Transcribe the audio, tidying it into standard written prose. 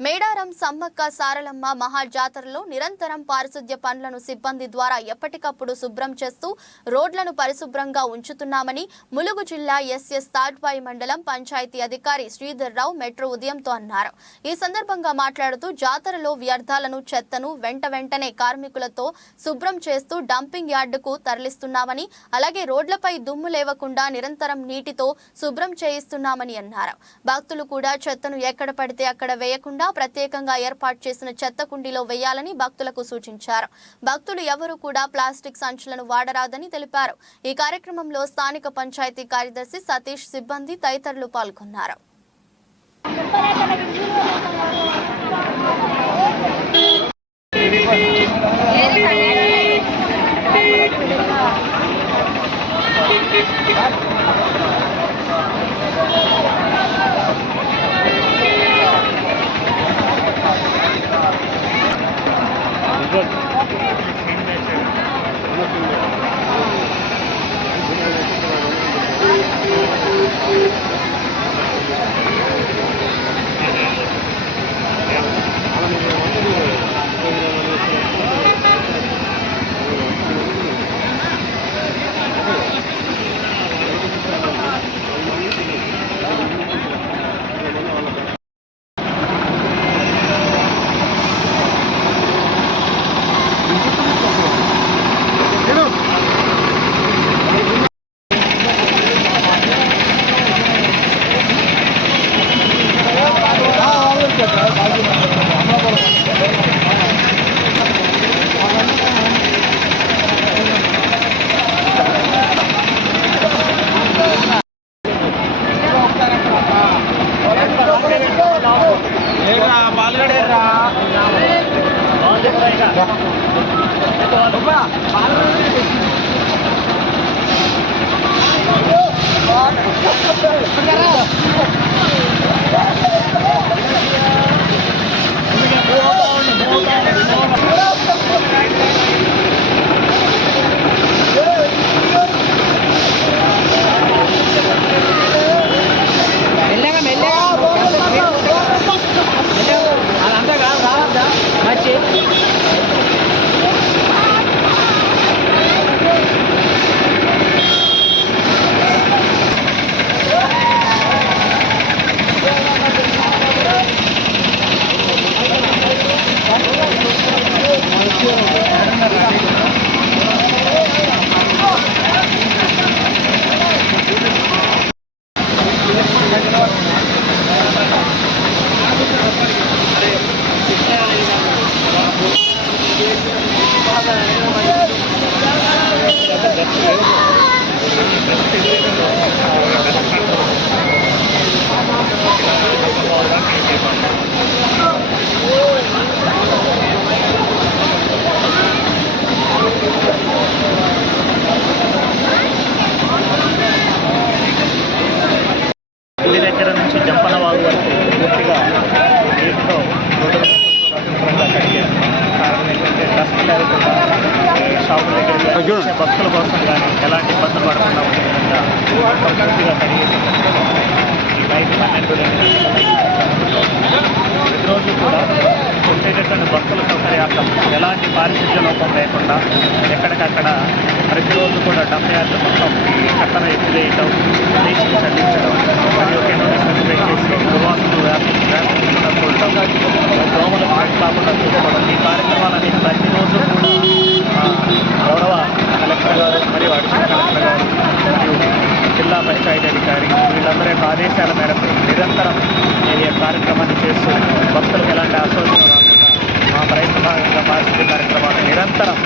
మేడారం సమ్మక్క సారలమ్మ మహాజాతరలో నిరంతరం పారిశుద్ధ్య పనులను సిబ్బంది ద్వారా ఎప్పటికప్పుడు శుభ్రం చేస్తూ రోడ్లను పరిశుభ్రంగా ఉంచుతున్నామని ములుగు జిల్లా ఎస్ఎస్ తాడ్వాయి మండలం పంచాయతీ అధికారి శ్రీధర్ రావు మెట్రో ఉదయంతో అన్నారు. ఈ సందర్భంగా మాట్లాడుతూ జాతరలో వ్యర్థాలను చెత్తను వెంటనే కార్మికులతో శుభ్రం చేస్తూ డంపింగ్ యార్డుకు తరలిస్తున్నామని, అలాగే రోడ్లపై దుమ్ము లేవకుండా నిరంతరం నీటితో శుభ్రం చేయిస్తున్నామని అన్నారు. భక్తులు కూడా చెత్తను ఎక్కడ పడితే అక్కడ వేయకుండా ప్రత్యేకంగా ఏర్పాటు చేసిన చెత్త కుండీలో వేయాలని భక్తులకు సూచించారు. భక్తులు ఎవరూ కూడా ప్లాస్టిక్ సంచులను వాడరాదని తెలిపారు. ఈ కార్యక్రమంలో స్థానిక పంచాయతీ కార్యదర్శి సతీష్, సిబ్బంది తదితరులు పాల్గొన్నారు. దగ్గర నుంచి జంపనవాగు వరకు పూర్తిగా నీటితో రోడ్డుగా కడిగేసి కారణం ఏంటంటే డస్ట్ లేకుండా షాపుల దగ్గర భక్తుల కోసం కానీ ఎలాంటి ఇబ్బందులు పడకుండా ఉండే విధంగా పూర్తిగా కడిగేసి ఈ 12 ప్రతిరోజు కూడా వచ్చేటటువంటి భక్తుల సౌకర్యార్థం ఎలాంటి పారిశుద్ధ్య లోపం లేకుండా ఎక్కడికక్కడ ప్రతిరోజు కూడా డంప్ యార్డు మొత్తం చక్కన ఎత్తివేయటం, బ్లీచింగ్ చల్లించడం, మరియు కెమికల్స్ స్ప్రే చేసి దుర్వాసనలు వ్యాపించకుండా చూడటం, దోమలు స్ప్రెడ్ కాకుండా చూసుకోవడం, ఈ కార్యక్రమాలని ప్రతిరోజు కూడా గౌరవ కలెక్టర్ గారు మరియు అడిషనల్ కలెక్టర్ గారు మరియు జిల్లా పంచాయతీ అధికారి వీళ్ళందరి యొక్క ఆదేశాల మేరకు నిరంతరం ఈ కార్యక్రమాన్ని చేస్తూ భక్తులకు ఎలాంటి అసౌకర్యం రాకుండా మా ప్రయత్న భాగంగా పారిశుద్ధ్య కార్యక్రమాలు నిరంతరం